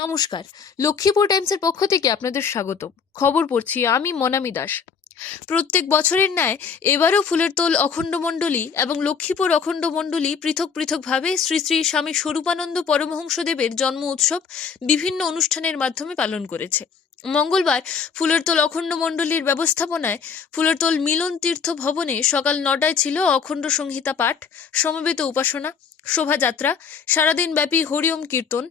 নমস্কার। লক্ষ্মীপুর টাইমসের পক্ষ থেকে আপনাদের স্বাগত। খবর পড়ছি আমি মনামি দাস। প্রত্যেক বছরের ন্যায় এবারও ফুলের তোল অখণ্ড মণ্ডলী এবং লক্ষ্মীপুর অখণ্ড মণ্ডলী পৃথক পৃথকভাবে শ্রী শ্রী স্বামী স্বরূপানন্দ পরমহংসদেবের জন্ম উৎসব বিভিন্ন অনুষ্ঠানের মাধ্যমে পালন করেছে। মঙ্গলবার ফুলের তোল অখণ্ড মণ্ডলীর ব্যবস্থাপনায় ফুলের তোল মিলন তীর্থ ভবনে সকাল 9টায় ছিল অখণ্ড সংহিতা পাঠ, সমবেত উপাসনা, শোভাযাত্রা, সারাদিন ব্যাপী হরিওম কীর্তন,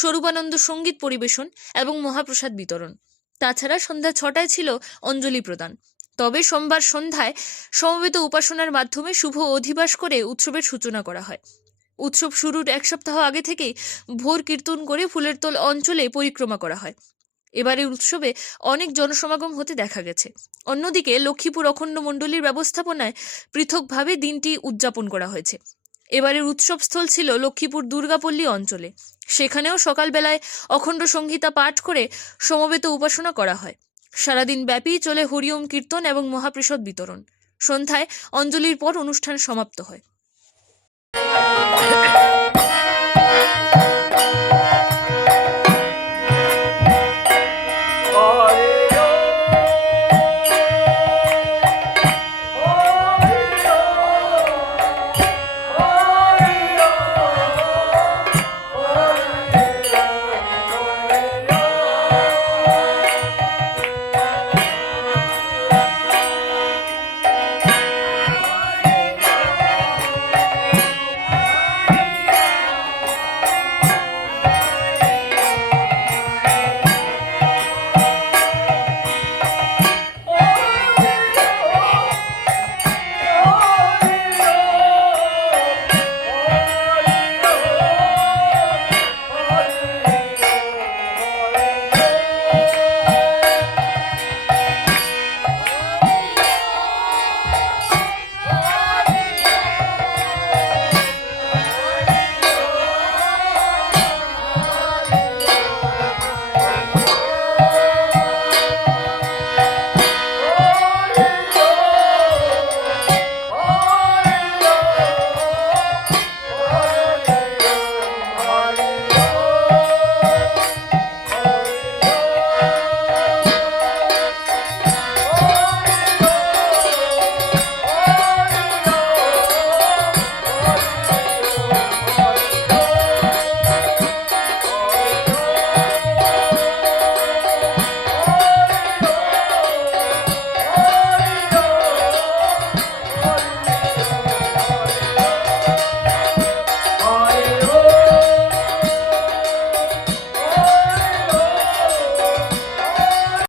স্বরূপানন্দ সঙ্গীত পরিবেশন এবং মহাপ্রসাদ বিতরণ। তাছাড়া সন্ধ্যা 6টায় ছিল অঞ্জলি প্রদান। তবে সোমবার সন্ধ্যায় সমবেত উপাসনার মাধ্যমে শুভ অধিবাস করে উৎসবের সূচনা করা হয়। উৎসব শুরুর এক সপ্তাহ আগে থেকেই ভোর কীর্তন করে ফুলের তোল অঞ্চলে পরিক্রমা করা হয়। এবারের উৎসবে অনেক জনসমাগম হতে দেখা গেছে। অন্যদিকে লক্ষ্মীপুর অখণ্ড মণ্ডলীর ব্যবস্থাপনায় পৃথকভাবে দিনটি উদযাপন করা হয়েছে। এবারের উৎসবস্থল ছিল লক্ষ্মীপুর দুর্গাপল্লী অঞ্চলে। সেখানেও সকালবেলায় অখণ্ড সংহিতা পাঠ করে সমবেত উপাসনা করা হয়। সারাদিন ব্যাপী চলে হরিওম কীর্তন এবং মহাপ্রসাদ বিতরণ। সন্ধ্যায় অঞ্জলির পর অনুষ্ঠান সমাপ্ত হয়।